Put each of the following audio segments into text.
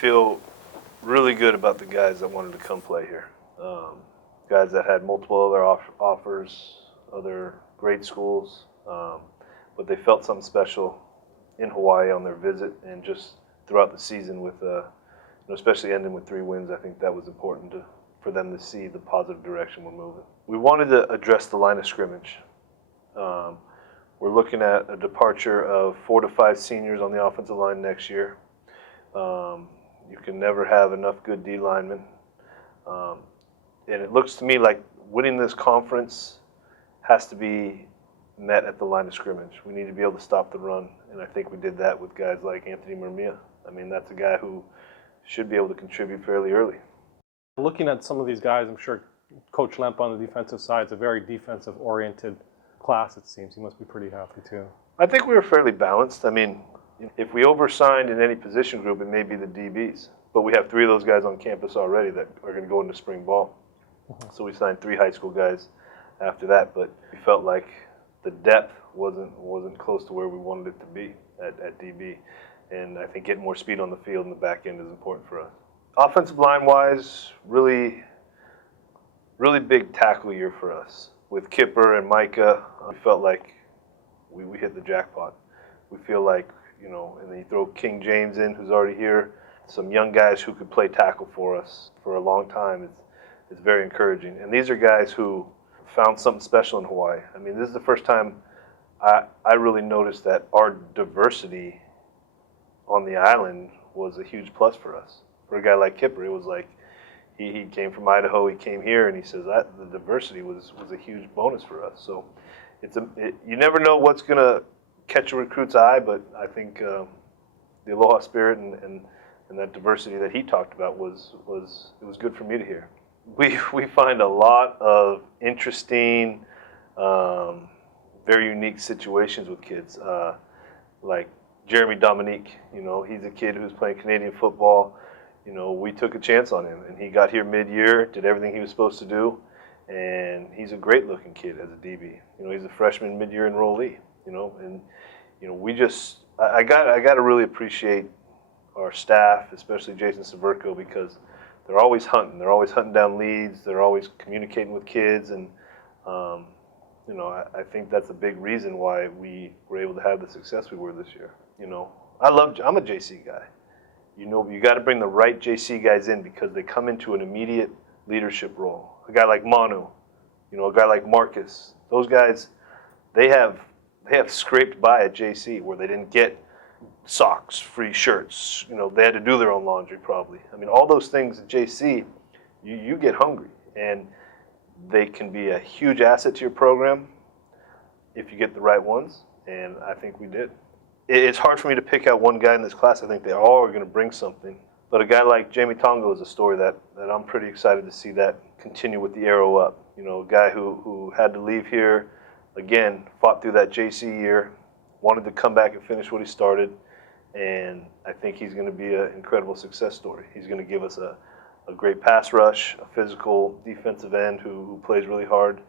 feel really good about the guys that wanted to come play here. Guys that had multiple other offers, other great schools, but they felt something special in Hawaii on their visit and just throughout the season with, especially ending with 3 wins. I think that was important for them to see the positive direction we're moving. We wanted to address the line of scrimmage. We're looking at a departure of 4 to 5 seniors on the offensive line next year. You can never have enough good D linemen. And it looks to me like winning this conference has to be met at the line of scrimmage. We need to be able to stop the run, and I think we did that with guys like Anthony Murmia. I mean, that's a guy who should be able to contribute fairly early. Looking at some of these guys, I'm sure Coach Lemp on the defensive side is a very defensive-oriented class, it seems. He must be pretty happy, too. I think we were fairly balanced. I mean, if we oversigned in any position group, it may be the DBs. But we have 3 of those guys on campus already that are going to go into spring ball. So we signed 3 high school guys after that. But we felt like the depth wasn't close to where we wanted it to be at DB. And I think getting more speed on the field in the back end is important for us. Offensive line-wise, really big tackle year for us. With Kipper and Micah, we felt like we hit the jackpot. We feel like, and then you throw King James in, who's already here, some young guys who could play tackle for us for a long time. It's very encouraging. And these are guys who found something special in Hawaii. I mean, this is the first time I really noticed that our diversity on the island was a huge plus for us. For a guy like Kipper, it was like he came from Idaho, he came here, and he says that the diversity was a huge bonus for us. So you never know what's going to catch a recruit's eye, but I think the Aloha spirit and that diversity that he talked about was good for me to hear. We find a lot of interesting, very unique situations with kids, like Jeremy Dominique. He's a kid who's playing Canadian football. We took a chance on him, and he got here mid-year, did everything he was supposed to do, and he's a great-looking kid as a DB. He's a freshman mid-year enrollee. I got to really appreciate our staff, especially Jason Severko, because they're always hunting. They're always hunting down leads. They're always communicating with kids, and I think that's a big reason why we were able to have the success we were this year. I'm a JC guy. You got to bring the right JC guys in because they come into an immediate leadership role. A guy like Manu, a guy like Marcus. Those guys, they have scraped by at JC where they didn't get socks, free shirts. They had to do their own laundry probably. I mean, all those things at JC, you get hungry, and they can be a huge asset to your program if you get the right ones, and I think we did. It's hard for me to pick out one guy in this class. I think they all are going to bring something. But a guy like Jamie Tongo is a story that I'm pretty excited to see that continue with the arrow up. A guy who had to leave here, again, fought through that JC year, wanted to come back and finish what he started, and I think he's going to be an incredible success story. He's going to give us a great pass rush, a physical defensive end who plays really hard,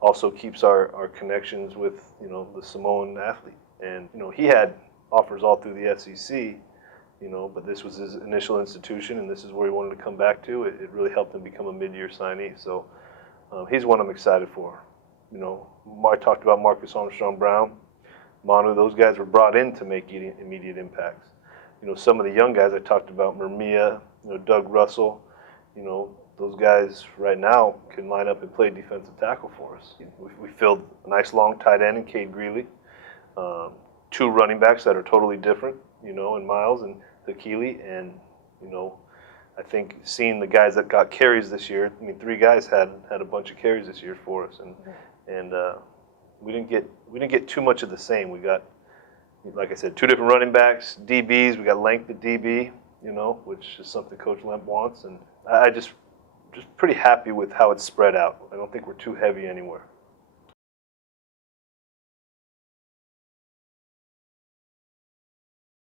also keeps our connections with the Samoan athlete. And he had offers all through the SEC, but this was his initial institution, and this is where he wanted to come back to. It really helped him become a mid-year signee. So he's one I'm excited for. I talked about Marcus Armstrong-Brown, Manu. Those guys were brought in to make immediate impacts. Some of the young guys I talked about, Murmia, Doug Russell, those guys right now can line up and play defensive tackle for us. We filled a nice long tight end in Cade Greeley. 2 running backs that are totally different, in Miles and Hakili, and I think seeing the guys that got carries this year. 3 guys had a bunch of carries this year for us, and we didn't get too much of the same. We got, like I said, 2 different running backs, DBs. We got length at DB, which is something Coach Lemp wants, and I just pretty happy with how it's spread out. I don't think we're too heavy anywhere.